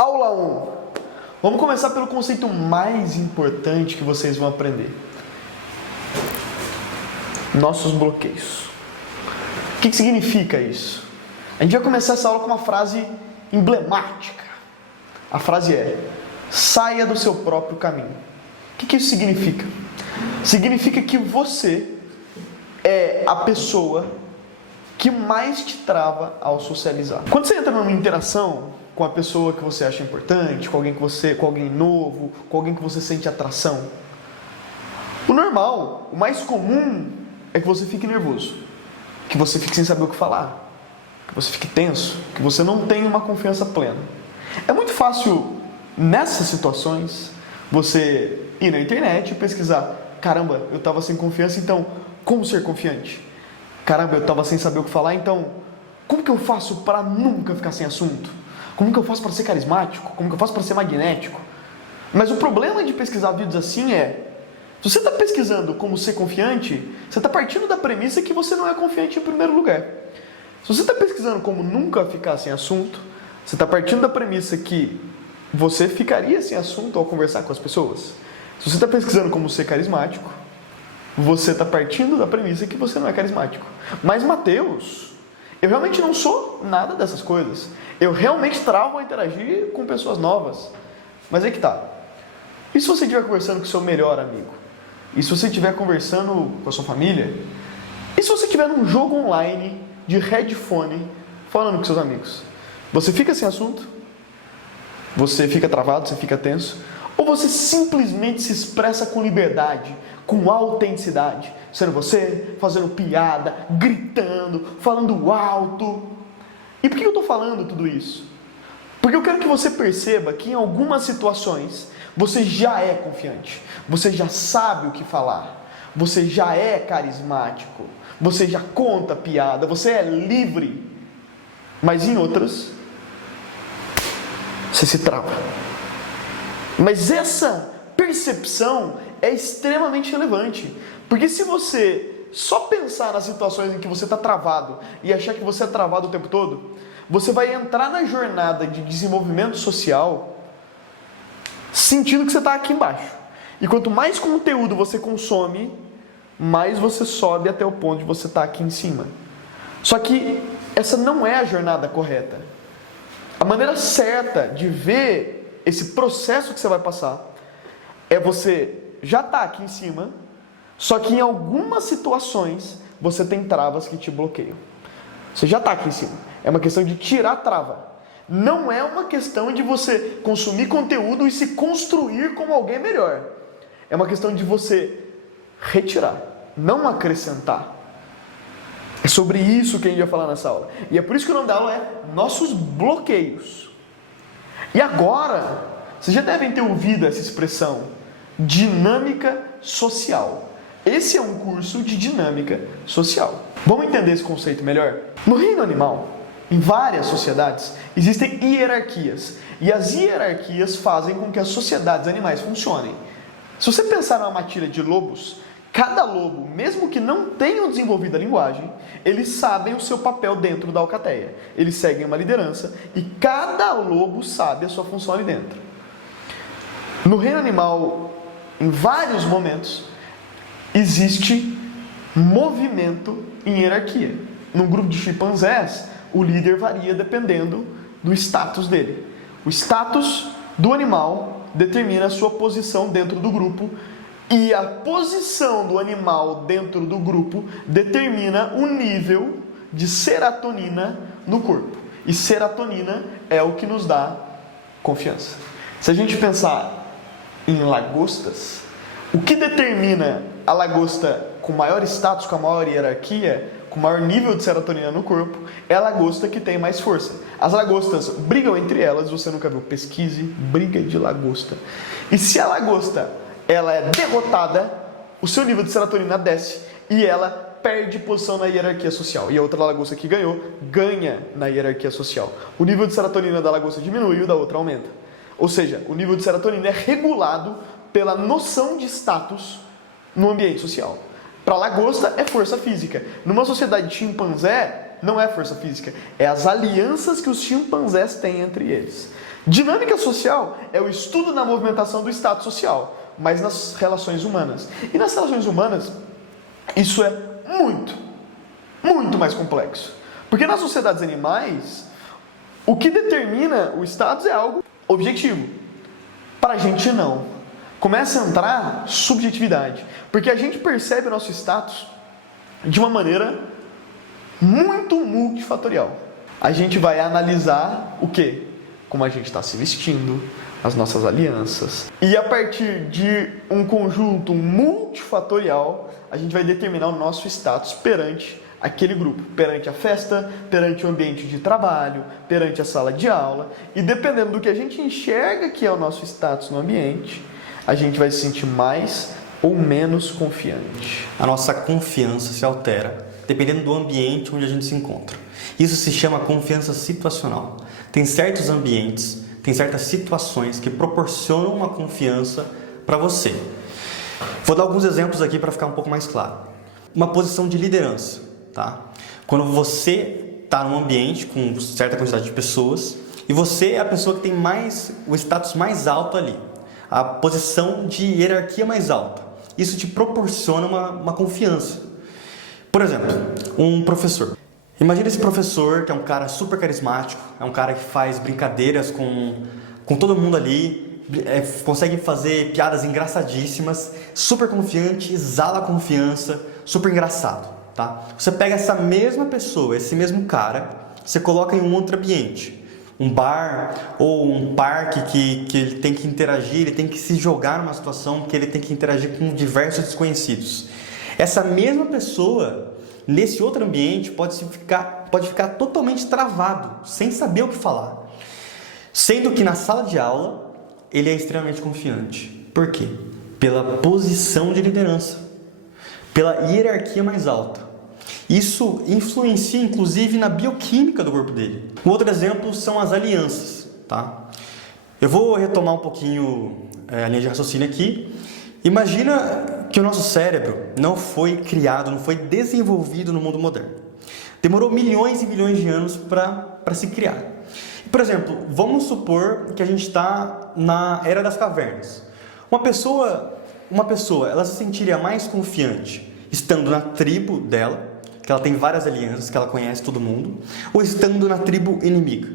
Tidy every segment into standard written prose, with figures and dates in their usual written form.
Aula 1. Vamos começar pelo conceito mais importante que vocês vão aprender. Nossos bloqueios. O que significa isso? A gente vai começar essa aula com uma frase emblemática. A frase é: saia do seu próprio caminho. O que isso significa? Significa que você é a pessoa que mais te trava ao socializar. Quando você entra numa interação com a pessoa que você acha importante, com alguém novo, com alguém que você sente atração, o normal, o mais comum é que você fique nervoso, que você fique sem saber o que falar, que você fique tenso, que você não tenha uma confiança plena. É muito fácil, nessas situações, você ir na internet e pesquisar: caramba, eu estava sem confiança, então como ser confiante? Caramba, eu estava sem saber o que falar, então como que eu faço para nunca ficar sem assunto? Como que eu faço para ser carismático? Como que eu faço para ser magnético? Mas o problema de pesquisar vídeos assim é: se você está pesquisando como ser confiante, você está partindo da premissa que você não é confiante em primeiro lugar. Se você está pesquisando como nunca ficar sem assunto, você está partindo da premissa que você ficaria sem assunto ao conversar com as pessoas. Se você está pesquisando como ser carismático, você está partindo da premissa que você não é carismático. Mas Mateus, eu realmente não sou nada dessas coisas. Eu realmente travo a interagir com pessoas novas. Mas aí que tá. E se você estiver conversando com o seu melhor amigo? E se você estiver conversando com a sua família? E se você estiver num jogo online de headphone falando com seus amigos? Você fica sem assunto? Você fica travado? Você fica tenso? Ou você simplesmente se expressa com liberdade, com autenticidade, sendo você, fazendo piada, gritando, falando alto? E por que eu estou falando tudo isso? Porque eu quero que você perceba que em algumas situações você já é confiante, você já sabe o que falar, você já é carismático, você já conta piada, você é livre. Mas em outras, você se trava. Mas essa percepção é extremamente relevante, porque se você só pensar nas situações em que você está travado e achar que você é travado o tempo todo, você vai entrar na jornada de desenvolvimento social sentindo que você está aqui embaixo. E quanto mais conteúdo você consome, mais você sobe até o ponto de você estar aqui em cima. Só que essa não é a jornada correta. A maneira certa de ver esse processo que você vai passar é você já estar aqui em cima, só que em algumas situações você tem travas que te bloqueiam. Você já está aqui em cima. É uma questão de tirar a trava. Não é uma questão de você consumir conteúdo e se construir como alguém melhor. É uma questão de você retirar, não acrescentar. É sobre isso que a gente vai falar nessa aula. E é por isso que o nome da aula é Nossos Bloqueios. E agora, vocês já devem ter ouvido essa expressão, dinâmica social. Esse é um curso de dinâmica social. Vamos entender esse conceito melhor? No reino animal, em várias sociedades, existem hierarquias. E as hierarquias fazem com que as sociedades animais funcionem. Se você pensar numa matilha de lobos, cada lobo, mesmo que não tenham desenvolvido a linguagem, eles sabem o seu papel dentro da alcateia. Eles seguem uma liderança e cada lobo sabe a sua função ali dentro. No reino animal, em vários momentos, existe movimento em hierarquia. Num grupo de chimpanzés, o líder varia dependendo do status dele. O status do animal determina a sua posição dentro do grupo, e a posição do animal dentro do grupo determina o nível de serotonina no corpo. E serotonina é o que nos dá confiança. Se a gente pensar em lagostas, o que determina a lagosta com maior status, com a maior hierarquia, com maior nível de serotonina no corpo, é a lagosta que tem mais força. As lagostas brigam entre elas, você nunca viu, pesquise, briga de lagosta. E se a lagosta ela é derrotada, o seu nível de serotonina desce e ela perde posição na hierarquia social. E a outra lagosta que ganhou, ganha na hierarquia social. O nível de serotonina da lagosta diminui e o da outra aumenta. Ou seja, o nível de serotonina é regulado pela noção de status no ambiente social. Para a lagosta é força física. Numa sociedade de chimpanzé, não é força física. É as alianças que os chimpanzés têm entre eles. Dinâmica social é o estudo da movimentação do status social, mas nas relações humanas. E nas relações humanas, isso é muito mais complexo. Porque nas sociedades animais, o que determina o status é algo objetivo. Para a gente não. Começa a entrar subjetividade. Porque a gente percebe o nosso status de uma maneira muito multifatorial. A gente vai analisar o quê? Como a gente está se vestindo, as nossas alianças. E a partir de um conjunto multifatorial, a gente vai determinar o nosso status perante aquele grupo, perante a festa, perante o ambiente de trabalho, perante a sala de aula. E dependendo do que a gente enxerga que é o nosso status no ambiente, a gente vai se sentir mais ou menos confiante. A nossa confiança se altera dependendo do ambiente onde a gente se encontra. Isso se chama confiança situacional. Tem certos ambientes, tem certas situações que proporcionam uma confiança para você. Vou dar alguns exemplos aqui para ficar um pouco mais claro. Uma posição de liderança, tá? Quando você está num ambiente com certa quantidade de pessoas e você é a pessoa que tem o status mais alto ali, a posição de hierarquia mais alta. Isso te proporciona uma confiança. Por exemplo, um professor. Imagina esse professor que é um cara super carismático, é um cara que faz brincadeiras com todo mundo ali, consegue fazer piadas engraçadíssimas, super confiante, exala confiança, super engraçado, tá? Você pega essa mesma pessoa, esse mesmo cara, você coloca em um outro ambiente, um bar ou um parque que ele tem que interagir, ele tem que se jogar numa situação que ele tem que interagir com diversos desconhecidos. Essa mesma pessoa, nesse outro ambiente, pode ficar totalmente travado, sem saber o que falar. Sendo que na sala de aula, ele é extremamente confiante. Por quê? Pela posição de liderança, pela hierarquia mais alta. Isso influencia, inclusive, na bioquímica do corpo dele. Um outro exemplo são as alianças, tá? Eu vou retomar um pouquinho a linha de raciocínio aqui. Imagina que o nosso cérebro não foi criado, não foi desenvolvido no mundo moderno. Demorou milhões e milhões de anos para se criar. Por exemplo, vamos supor que a gente está na era das cavernas. Uma pessoa, ela se sentiria mais confiante estando na tribo dela, que ela tem várias alianças, que ela conhece todo mundo, ou estando na tribo inimiga?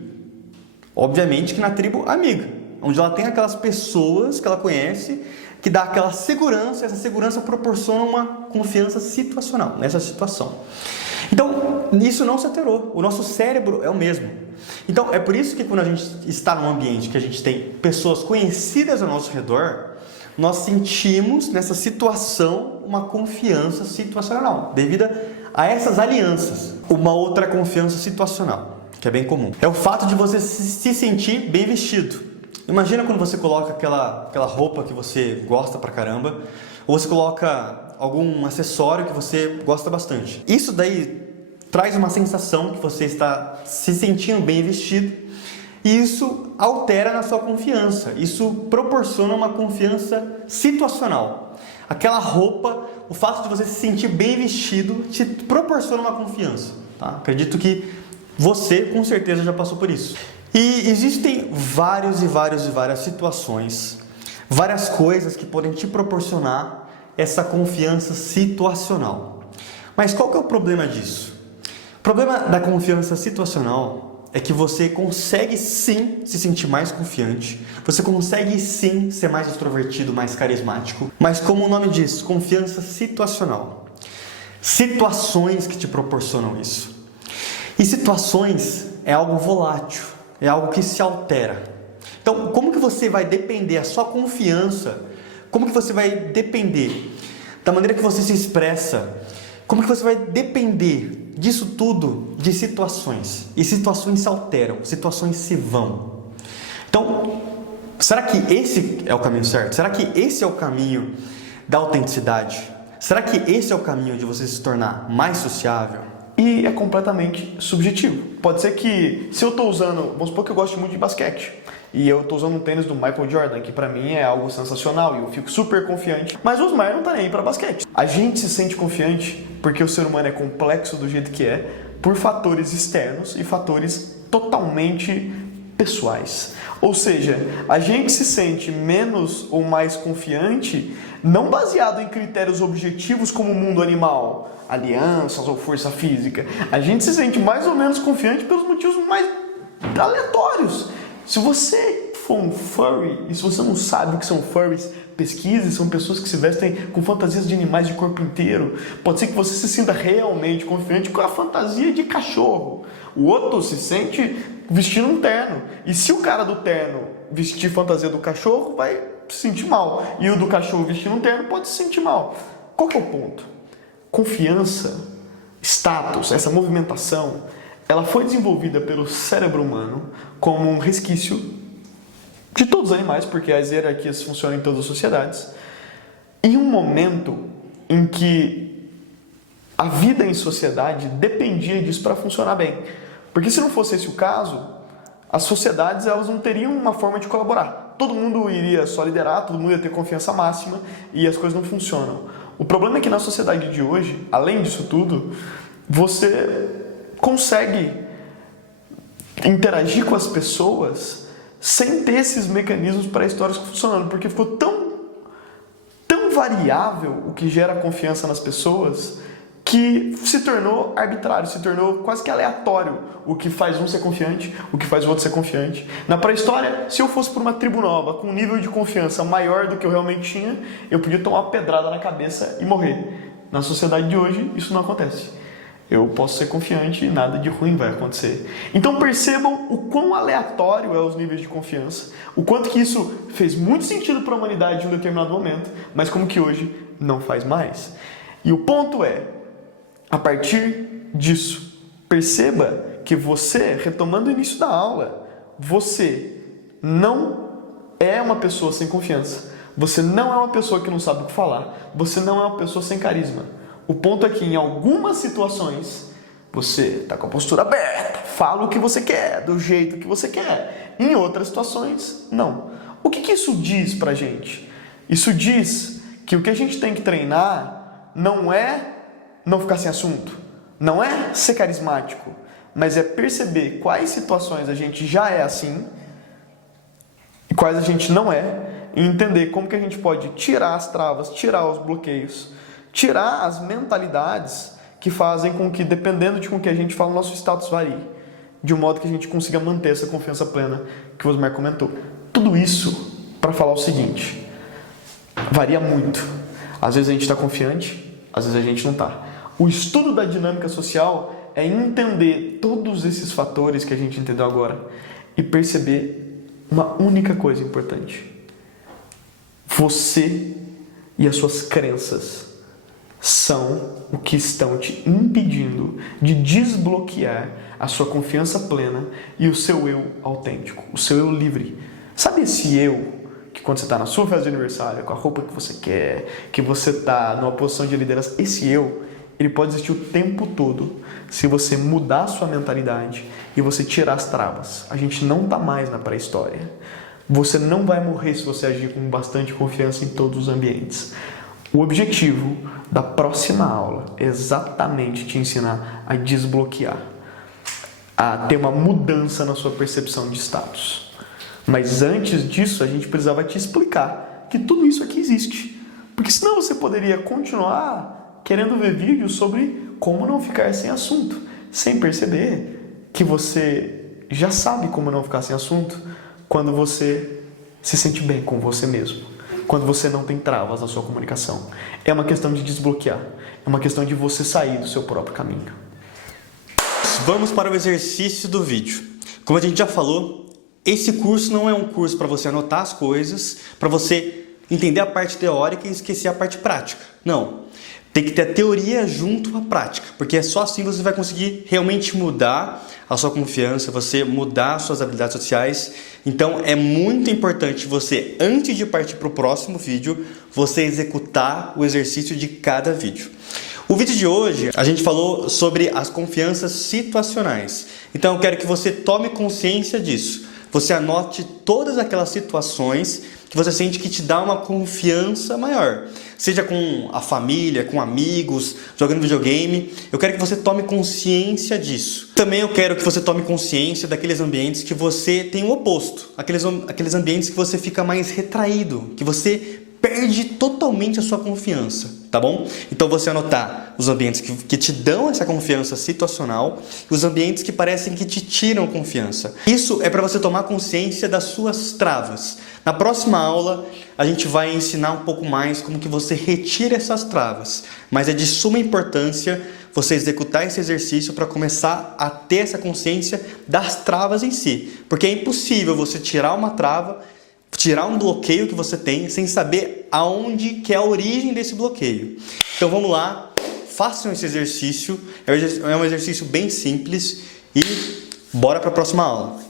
Obviamente que na tribo amiga, onde ela tem aquelas pessoas que ela conhece, que dá aquela segurança, essa segurança proporciona uma confiança situacional nessa situação. Então, isso não se alterou, o nosso cérebro é o mesmo. Então, é por isso que quando a gente está num ambiente que a gente tem pessoas conhecidas ao nosso redor, nós sentimos nessa situação uma confiança situacional, devido a essas alianças. Uma outra confiança situacional, que é bem comum, é o fato de você se sentir bem vestido. Imagina quando você coloca aquela roupa que você gosta pra caramba, ou você coloca algum acessório que você gosta bastante. Isso daí traz uma sensação que você está se sentindo bem vestido, e isso altera na sua confiança. Isso proporciona uma confiança situacional. Aquela roupa, o fato de você se sentir bem vestido, te proporciona uma confiança, tá? Acredito que você, com certeza, já passou por isso. E existem várias situações, várias coisas que podem te proporcionar essa confiança situacional. Mas qual que é o problema disso? O problema da confiança situacional é que você consegue sim se sentir mais confiante, você consegue sim ser mais extrovertido, mais carismático, mas como o nome diz, confiança situacional. Situações que te proporcionam isso. E situações é algo volátil, é algo que se altera. Então, como que você vai depender, a sua confiança, como que você vai depender da maneira que você se expressa, como que você vai depender disso tudo de situações? E situações se alteram, situações se vão. Então, será que esse é o caminho certo? Será que esse é o caminho da autenticidade? Será que esse é o caminho de você se tornar mais sociável? E é completamente subjetivo. Pode ser que, se eu estou usando, vamos supor que eu gosto muito de basquete, e eu estou usando um tênis do Michael Jordan, que para mim é algo sensacional, e eu fico super confiante, mas o Osmar não tá nem aí para basquete. A gente se sente confiante porque o ser humano é complexo do jeito que é, por fatores externos e fatores totalmente pessoais. Ou seja, a gente se sente menos ou mais confiante não baseado em critérios objetivos como o mundo animal, alianças ou força física. A gente se sente mais ou menos confiante pelos motivos mais aleatórios. Se você for um furry, e se você não sabe o que são furries, pesquise, são pessoas que se vestem com fantasias de animais de corpo inteiro. Pode ser que você se sinta realmente confiante com a fantasia de cachorro. O outro se sente vestindo um terno. E se o cara do terno vestir fantasia do cachorro, vai se sentir mal. E o do cachorro vestindo um terno pode se sentir mal. Qual que é o ponto? Confiança, status, essa movimentação, ela foi desenvolvida pelo cérebro humano como um resquício de todos os animais, porque as hierarquias funcionam em todas as sociedades, em um momento em que a vida em sociedade dependia disso para funcionar bem. Porque se não fosse esse o caso, as sociedades elas não teriam uma forma de colaborar. Todo mundo iria só liderar, todo mundo ia ter confiança máxima e as coisas não funcionam. O problema é que na sociedade de hoje, além disso tudo, você consegue interagir com as pessoas sem ter esses mecanismos pré-históricos funcionando, porque ficou tão variável o que gera confiança nas pessoas que se tornou arbitrário, se tornou quase que aleatório o que faz um ser confiante, o que faz o outro ser confiante. Na pré-história, se eu fosse por uma tribo nova com um nível de confiança maior do que eu realmente tinha, eu podia tomar uma pedrada na cabeça e morrer. Na sociedade de hoje, isso não acontece. Eu posso ser confiante e nada de ruim vai acontecer. Então percebam o quão aleatório é os níveis de confiança, o quanto que isso fez muito sentido para a humanidade em um determinado momento, mas como que hoje não faz mais. E o ponto é, a partir disso, perceba que você, retomando o início da aula, você não é uma pessoa sem confiança, você não é uma pessoa que não sabe o que falar, você não é uma pessoa sem carisma. O ponto é que em algumas situações você está com a postura aberta, fala o que você quer, do jeito que você quer. Em outras situações, não. O que isso diz pra gente? Isso diz que o que a gente tem que treinar não é não ficar sem assunto, não é ser carismático, mas é perceber quais situações a gente já é assim e quais a gente não é, e entender como que a gente pode tirar as travas, tirar os bloqueios, tirar as mentalidades que fazem com que, dependendo de com que a gente fala, o nosso status varie, de um modo que a gente consiga manter essa confiança plena que o Osmar comentou. Tudo isso para falar o seguinte, varia muito. Às vezes a gente está confiante, às vezes a gente não está. O estudo da dinâmica social é entender todos esses fatores que a gente entendeu agora e perceber uma única coisa importante. Você e as suas crenças são o que estão te impedindo de desbloquear a sua confiança plena e o seu eu autêntico, o seu eu livre. Sabe esse eu que quando você está na sua festa de aniversário, com a roupa que você quer, que você está numa posição de liderança, esse eu, ele pode existir o tempo todo se você mudar a sua mentalidade e você tirar as travas. A gente não está mais na pré-história. Você não vai morrer se você agir com bastante confiança em todos os ambientes. O objetivo da próxima aula é exatamente te ensinar a desbloquear, a ter uma mudança na sua percepção de status. Mas antes disso, a gente precisava te explicar que tudo isso aqui existe. Porque senão você poderia continuar querendo ver vídeos sobre como não ficar sem assunto, sem perceber que você já sabe como não ficar sem assunto quando você se sente bem com você mesmo. Quando você não tem travas na sua comunicação. É uma questão de desbloquear. É uma questão de você sair do seu próprio caminho. Vamos para o exercício do vídeo. Como a gente já falou, esse curso não é um curso para você anotar as coisas, para você entender a parte teórica e esquecer a parte prática. Não. Tem que ter a teoria junto à prática, porque é só assim você vai conseguir realmente mudar a sua confiança, você mudar as suas habilidades sociais. Então é muito importante você, antes de partir para o próximo vídeo, você executar o exercício de cada vídeo. O vídeo de hoje, a gente falou sobre as confianças situacionais. Então eu quero que você tome consciência disso. você anote todas aquelas situações que você sente que te dá uma confiança maior. Seja com a família, com amigos, jogando videogame. Eu quero que você tome consciência disso. Também eu quero que você tome consciência daqueles ambientes que você tem o oposto. Aqueles ambientes que você fica mais retraído, que você perde totalmente a sua confiança, tá bom? Então você anotar os ambientes que te dão essa confiança situacional e os ambientes que parecem que te tiram confiança. Isso é para você tomar consciência das suas travas. Na próxima aula a gente vai ensinar um pouco mais como que você retira essas travas, mas é de suma importância você executar esse exercício para começar a ter essa consciência das travas em si, porque é impossível você tirar uma trava, tirar um bloqueio que você tem sem saber aonde que é a origem desse bloqueio. Então vamos lá, façam esse exercício, é um exercício bem simples e bora para a próxima aula.